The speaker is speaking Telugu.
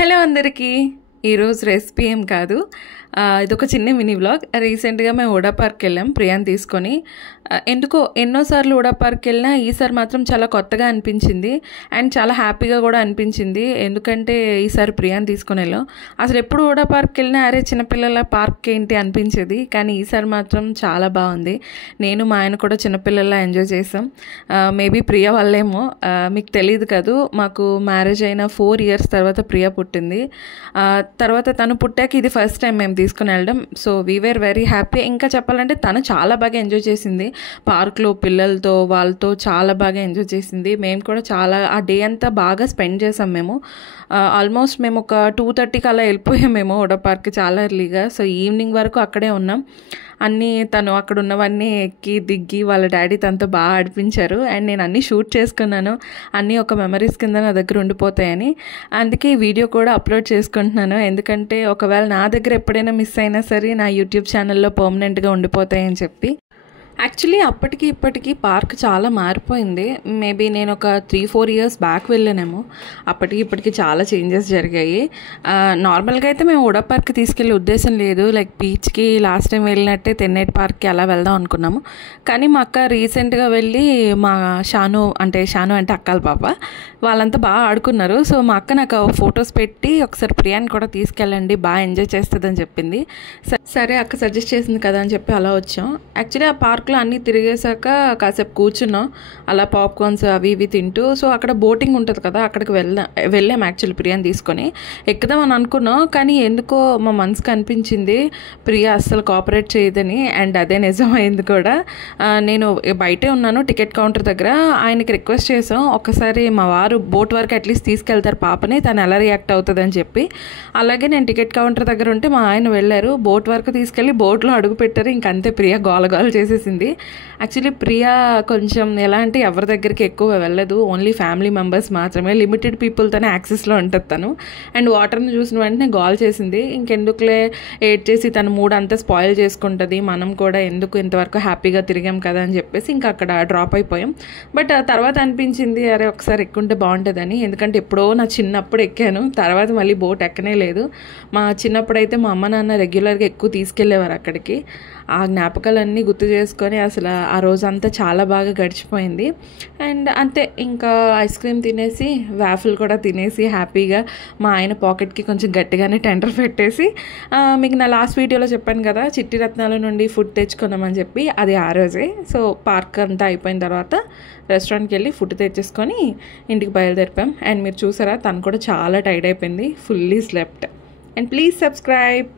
హలో అందరికీ. ఈరోజు రెసిపీ ఏం కాదు, ఇదొక చిన్న మినీ వ్లాగ్. రీసెంట్గా మేము వుడా పార్క్ వెళ్ళాం ప్రియాని తీసుకొని. ఎందుకో ఎన్నోసార్లు వుడా పార్క్ వెళ్ళినా ఈసారి మాత్రం చాలా కొత్తగా అనిపించింది అండ్ చాలా హ్యాపీగా కూడా అనిపించింది. ఎందుకంటే ఈసారి ప్రియాని తీసుకొని వెళ్ళాం. అసలు ఎప్పుడు వుడా పార్క్ వెళ్ళినా అరే చిన్నపిల్లల పార్క్ ఏంటి అనిపించేది, కానీ ఈసారి మాత్రం చాలా బాగుంది. నేను మా ఆయన కూడా చిన్నపిల్లల ఎంజాయ్ చేసాం. మేబీ ప్రియా వల్లేమో, మీకు తెలియదు కదూ, మాకు మ్యారేజ్ అయిన 4 years తర్వాత ప్రియా పుట్టింది. తర్వాత తను పుట్టాక ఇది ఫస్ట్ టైం మేము తీసుకుని వెళ్ళడం. So we were very happy. ఇంకా చెప్పాలంటే తను చాలా బాగా ఎంజాయ్ చేసింది పార్క్లో పిల్లలతో, వాళ్ళతో చాలా బాగా ఎంజాయ్ చేసింది. మేము కూడా చాలా ఆ డే అంతా బాగా స్పెండ్ చేసాం. మేము ఆల్మోస్ట్ మేము ఒక 2:30కి అలా వెళ్ళిపోయాం మేము వుడా పార్క్ చాలా ఎర్లీగా. సో ఈవినింగ్ వరకు అక్కడే ఉన్నాం. అన్నీ తను అక్కడ ఉన్నవన్నీ ఎక్కి దిగ్గి వాళ్ళ డాడీ తనతో బాగా ఆడిపించారు అండ్ నేను అన్నీ షూట్ చేసుకున్నాను. అన్నీ ఒక మెమరీస్ కింద నా దగ్గర ఉండిపోతాయని, అందుకే ఈ వీడియో కూడా అప్లోడ్ చేసుకుంటున్నాను. ఎందుకంటే ఒకవేళ నా దగ్గర ఎప్పుడైనా మిస్ అయినా సరే నా యూట్యూబ్ ఛానల్లో పర్మనెంట్గా ఉండిపోతాయని చెప్పి. యాక్చువల్లీ అప్పటికి ఇప్పటికీ పార్క్ చాలా మారిపోయింది. మేబీ నేను ఒక 3-4 years బ్యాక్ వెళ్ళానేమో. అప్పటికి ఇప్పటికి చాలా చేంజెస్ జరిగాయి. నార్మల్గా అయితే మేము వుడా పార్క్ తీసుకెళ్ళే ఉద్దేశం లేదు. లైక్ బీచ్కి లాస్ట్ టైం వెళ్ళినట్టే తెన్నేటి పార్క్కి అలా వెళ్దాం అనుకున్నాము. కానీ మా అక్క రీసెంట్గా వెళ్ళి మా షాను అంటే అక్కల పాప వాళ్ళంతా బాగా ఆడుకున్నారు. సో మా అక్క నాకు ఫొటోస్ పెట్టి ఒకసారి ప్రియాని కూడా తీసుకెళ్ళండి, బాగా ఎంజాయ్ చేస్తుందని చెప్పింది. సరే అక్క సజెస్ట్ చేసింది కదా అని చెప్పి అలా వచ్చాం. యాక్చువల్లీ ఆ పార్క్లో అన్నీ తిరిగేశాక కాసేపు కూర్చున్నాం అలా పాప్కార్న్స్ అవి ఇవి తింటూ. సో అక్కడ బోటింగ్ ఉంటుంది కదా, అక్కడికి వెళ్ళాం యాక్చువల్లీ ప్రియాని తీసుకొని ఎక్కుదామని అనుకున్నాం. కానీ ఎందుకో మా మనసుకు అనిపించింది ప్రియా అస్సలు కోఆపరేట్ చేయదని, అండ్ అదే నిజమైంది కూడా. నేను బయటే ఉన్నాను టికెట్ కౌంటర్ దగ్గర. ఆయనకి రిక్వెస్ట్ చేసాం ఒకసారి మా వారు బోట్ వరకు అట్లీస్ట్ తీసుకెళ్తారు పాపని, తను ఎలా రియాక్ట్ అవుతుంది అని చెప్పి. అలాగే నేను టికెట్ కౌంటర్ దగ్గర ఉంటే మా ఆయన వెళ్ళారు, బోట్ వరకు తీసుకెళ్ళి బోట్లో అడుగు పెట్టారు. ఇంకంతే ప్రియా గోలగోల చేసేసింది. యాక్చువల్లీ ప్రియా కొంచెం ఎలా అంటే ఎవరి దగ్గరికి ఎక్కువ వెళ్ళదు, ఓన్లీ ఫ్యామిలీ మెంబర్స్ మాత్రమే, లిమిటెడ్ పీపుల్తోనే యాక్సెస్లో ఉంటుంది తను. అండ్ వాటర్ని చూసిన వెంటనే గోల్ చేసింది. ఇంకెందుకులే ఏడ్ చేసి తన మూడ్ అంతా స్పాయిల్ చేసుకుంటుంది, మనం కూడా ఎందుకు ఇంతవరకు హ్యాపీగా తిరిగాం కదా అని చెప్పేసి ఇంకా అక్కడ డ్రాప్ అయిపోయాం. బట్ తర్వాత అనిపించింది అరే ఒకసారి ఎక్కుంటే బాగుంటుందని. ఎందుకంటే ఎప్పుడో నా చిన్నప్పుడు ఎక్కాను, తర్వాత మళ్ళీ బోట్ ఎక్కనే లేదు. మా చిన్నప్పుడైతే మా అమ్మ నాన్న రెగ్యులర్గా ఎక్కువ తీసుకెళ్ళేవారు అక్కడికి. ఆ జ్ఞాపకాలన్నీ గుర్తు చేసుకొని అసలు ఆ రోజంతా చాలా బాగా గడిచిపోయింది. అండ్ అంతే, ఇంకా ఐస్ క్రీమ్ తినేసి వాఫిల్ కూడా తినేసి హ్యాపీగా మా ఆయన పాకెట్కి కొంచెం గట్టిగానే టెండర్ పెట్టేసి, మీకు నా లాస్ట్ వీడియోలో చెప్పాను కదా చిట్టి రత్నాల నుండి ఫుడ్ తెచ్చుకున్నామని చెప్పి, అది ఆ రోజే. సో పార్క్ అంతా అయిపోయిన తర్వాత రెస్టారెంట్కి వెళ్ళి ఫుడ్ తెచ్చేసుకొని ఇంటికి బయలుదేరిపాం. అండ్ మీరు చూసారా తను కూడా చాలా టైర్డ్ అయిపోయింది, fully slept. And please subscribe.